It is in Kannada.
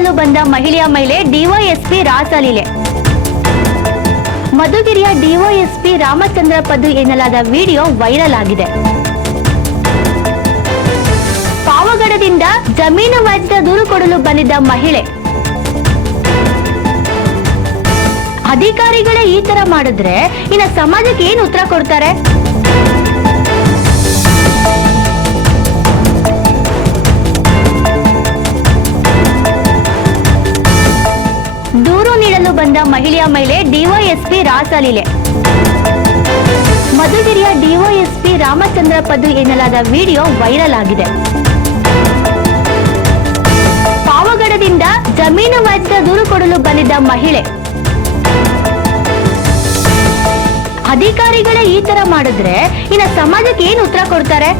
ನೀಡಲು ಬಂದ ಮಹಿಳೆಯ ಮೇಲೆ ಡಿವೈಎಸ್ಪಿ ರಾಸಲೀಲೆ. ಮಧುಗಿರಿಯ ಡಿವೈಎಸ್ಪಿ ರಾಮಚಂದ್ರ ಪದ್ದು ಎನ್ನಲಾದ ವಿಡಿಯೋ ವೈರಲ್ ಆಗಿದೆ. ಪಾವಗಡದಿಂದ ಜಮೀನು ವ್ಯಾಜ್ಯದ ದೂರು ಕೊಡಲು ಬಂದಿದ್ದ ಮಹಿಳೆ, ಅಧಿಕಾರಿಗಳೇ ಈ ತರ ಮಾಡಿದ್ರೆ ಇನ್ನು ಸಮಾಜಕ್ಕೆ ಏನು ಉತ್ತರ ಕೊಡ್ತಾರೆ? ದೂರು ನೀಡಲು ಬಂದ ಮಹಿಳೆಯ ಮೇಲೆ ಡಿವೈಎಸ್ಪಿ ರಾಸಲೀಲೆ. ಮಧುಗಿರಿಯ ಡಿವೈಎಸ್ಪಿ ರಾಮಚಂದ್ರ ಪದ್ದು ಎನ್ನಲಾದ ವಿಡಿಯೋ ವೈರಲ್ ಆಗಿದೆ. ಪಾವಗಡದಿಂದ ಜಮೀನು ವ್ಯಾಜ್ಯದ ದೂರು ಕೊಡಲು ಬಂದಿದ್ದ ಮಹಿಳೆ, ಅಧಿಕಾರಿಗಳೇ ಈ ತರ ಮಾಡಿದ್ರೆ ಇನ್ನು ಸಮಾಜಕ್ಕೆ ಏನು ಉತ್ತರ ಕೊಡ್ತಾರೆ?